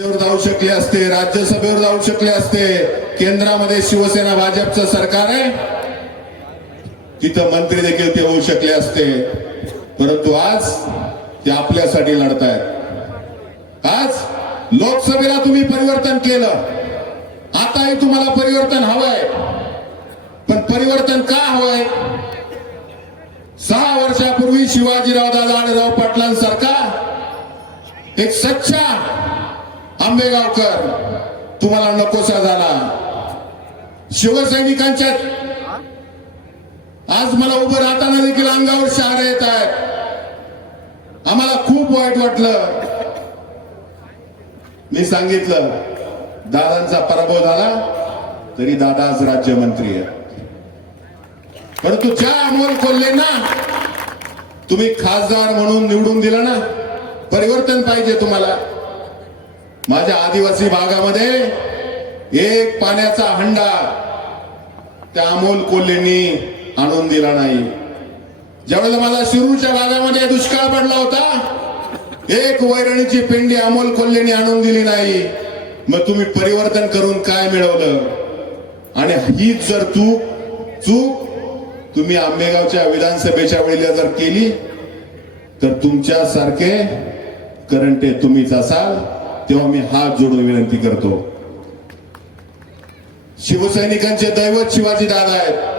जाऊ शकले असते राज्यसभेवर जाऊ शकले असते. केंद्रामध्ये शिवसेना भाजपचं सरकार आहे. तिथं मंत्री देखील ते होऊ शकले असते. परंतु आज ते आपल्यासाठी लढतायत. आज लोकसभेला तुम्ही परिवर्तन केलं. आताही तुम्हाला परिवर्तन हवंय. पण परिवर्तन का हवंय? सहा वर्षापूर्वी शिवाजीराव दादा आढळराव पाटलांसारखा एक सच्चा आंबेगावकर तुम्हाला नकोसा झाला. शिवसैनिकांच्या आज मला उभं राहताना देखील अंगावर शहारे येत आहेत. आम्हाला खूप वाईट वाटलं. मी सांगितलं दादांचा पराभव झाला तरी दादा आज राज्यमंत्री आहे परंतु ज्या अमोल कोल्हेंना तुम्ही खासदार म्हणून निवडून दिलं ना परिवर्तन पाहिजे तुम्हाला. माझ्या आदिवासी भागामध्ये एक पाण्याचा हंडा त्या अमोल कोल्हेंनी आणून दिला नाही. ज्यावेळेला मला शिरूरच्या भागामध्ये दुष्काळ पडला होता एक वैरणीची पेंडी अमोल कोल्हेंनी आणून दिली नाही. मग तुम्ही परिवर्तन करून काय मिळवलं? आणि हीच जर चूक चूक तुम्ही आंबेगावच्या विधानसभेच्या वेळेला जर केली तर तुमच्यासारखे करंटे तुम्हीच असाल. तेव्हा मी हात जोडून विनंती करतो. शिवसैनिकांचे दैवत शिवाजी दादा आहेत.